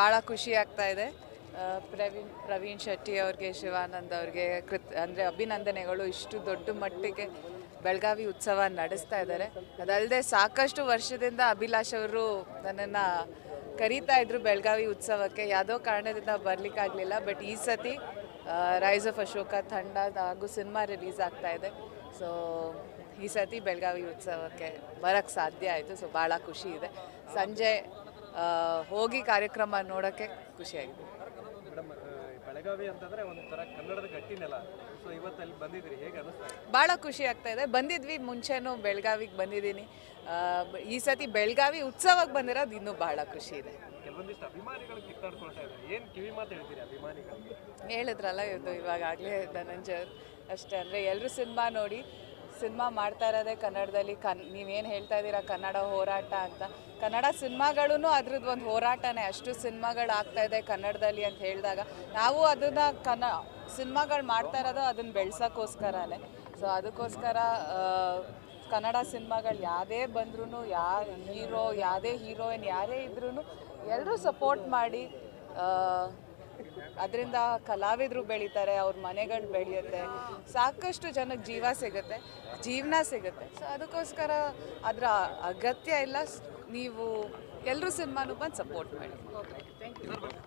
ಭಾಳ ಖುಷಿ ಆಗ್ತಾ ಇದೆ. ಪ್ರವೀಣ್ ಶೆಟ್ಟಿ ಅವ್ರಿಗೆ, ಶಿವಾನಂದ್ ಅವ್ರಿಗೆ ಅಂದರೆ ಅಭಿನಂದನೆಗಳು. ಇಷ್ಟು ದೊಡ್ಡ ಮಟ್ಟಿಗೆ ಬೆಳಗಾವಿ ಉತ್ಸವ ನಡೆಸ್ತಾ ಇದ್ದಾರೆ. ಅದಲ್ಲದೆ ಸಾಕಷ್ಟು ವರ್ಷದಿಂದ ಅಭಿಲಾಷ್ ಅವರು ನನ್ನನ್ನು ಕರೀತಾ ಇದ್ರು ಬೆಳಗಾವಿ ಉತ್ಸವಕ್ಕೆ. ಯಾವುದೋ ಕಾರಣದಿಂದ ಬರಲಿಕ್ಕಾಗಲಿಲ್ಲ. ಬಟ್ ಈ ಸತಿ ರೈಸ್ ಆಫ್ ಅಶೋಕ ತಂಡ ಹಾಗೂ ಸಿನಿಮಾ ರಿಲೀಸ್ ಆಗ್ತಾ ಇದೆ. ಸೊ ಈ ಸತಿ ಬೆಳಗಾವಿ ಉತ್ಸವಕ್ಕೆ ಬರೋಕ್ಕೆ ಸಾಧ್ಯ ಆಯಿತು. ಸೊ ಭಾಳ ಖುಷಿ ಇದೆ. ಸಂಜೆ ಹೋಗಿ ಕಾರ್ಯಕ್ರಮ ನೋಡೋಕ್ಕೆ ಖುಷಿಯಾಗಿದೆ. ಮೇಡಮ್, ಬೆಳಗಾವಿ ಅಂತಂದರೆ ಒಂಥರ ಕನ್ನಡದ ಗಟ್ಟಿನೆಲ. ಸೊ ಇವತ್ತು ಅಲ್ಲಿ ಬಂದಿದ್ದೀರಿ, ಹೇಗೆ ಅನಿಸ್ತಾ ಇದೆ? ಭಾಳ ಖುಷಿ ಆಗ್ತಾ ಇದೆ. ಬಂದಿದ್ವಿ ಮುಂಚೆನೂ ಬೆಳಗಾವಿಗೆ ಬಂದಿದ್ದೀನಿ. ಈ ಸತಿ ಬೆಳಗಾವಿ ಉತ್ಸವಕ್ಕೆ ಬಂದಿರೋದು ಇನ್ನೂ ಭಾಳ ಖುಷಿ ಇದೆ. ಕೆಲವೊಂದಿಷ್ಟು ಅಭಿಮಾನಿಗಳು ಕಿತ್ತಾಡ್ಕೊಳ್ತಾ ಇದ್ದಾರೆ, ಏನು ಕಿವಿ ಮಾತು ಹೇಳ್ತೀರಿ ಅಭಿಮಾನಿಗಳಿಗೆ? ಹೇಳಿದ್ರಲ್ಲ ಇದು ಇವಾಗಲೇ ಧನಂಜಯ ಅಷ್ಟೇ. ಅಂದರೆ ಎಲ್ಲರೂ ಸಿನಿಮಾ ನೋಡಿ, ಸಿನಿಮಾ ಮಾಡ್ತಾ ಇರೋದೇ ಕನ್ನಡದಲ್ಲಿ. ನೀವೇನು ಹೇಳ್ತಾ ಇದ್ದೀರಾ ಕನ್ನಡ ಹೋರಾಟ ಅಂತ, ಕನ್ನಡ ಸಿನಿಮಾಗಳೂ ಅದ್ರದ್ದು ಒಂದು ಹೋರಾಟನೇ. ಅಷ್ಟು ಸಿನಿಮಾಗಳು ಆಗ್ತಾಯಿದೆ ಕನ್ನಡದಲ್ಲಿ ಅಂತ ಹೇಳಿದಾಗ ನಾವು ಅದನ್ನು ಸಿನಿಮಾಗಳು ಮಾಡ್ತಾ ಇರೋದು ಅದನ್ನು ಬೆಳ್ಸೋಕ್ಕೋಸ್ಕರನೇ. ಸೊ ಅದಕ್ಕೋಸ್ಕರ ಕನ್ನಡ ಸಿನಿಮಾಗಳು ಯಾವುದೇ ಬಂದ್ರೂ, ಯಾವುದೇ ಹೀರೋಯಿನ್ ಯಾರೇ ಇದ್ರೂ ಎಲ್ಲರೂ ಸಪೋರ್ಟ್ ಮಾಡಿ. ಅದರಿಂದ ಕಲಾವಿದರು ಬೆಳೀತಾರೆ, ಅವ್ರ ಮನೆಗಳು ಬೆಳೆಯುತ್ತೆ, ಸಾಕಷ್ಟು ಜನಕ್ಕೆ ಜೀವನ ಸಿಗುತ್ತೆ. ಸೊ ಅದಕ್ಕೋಸ್ಕರ ಅದರ ಅಗತ್ಯ ಇಲ್ಲ. ನೀವು ಎಲ್ಲರೂ ಸಿನಿಮಾನು ಬಂದು ಸಪೋರ್ಟ್ ಮಾಡಿ. Thank you.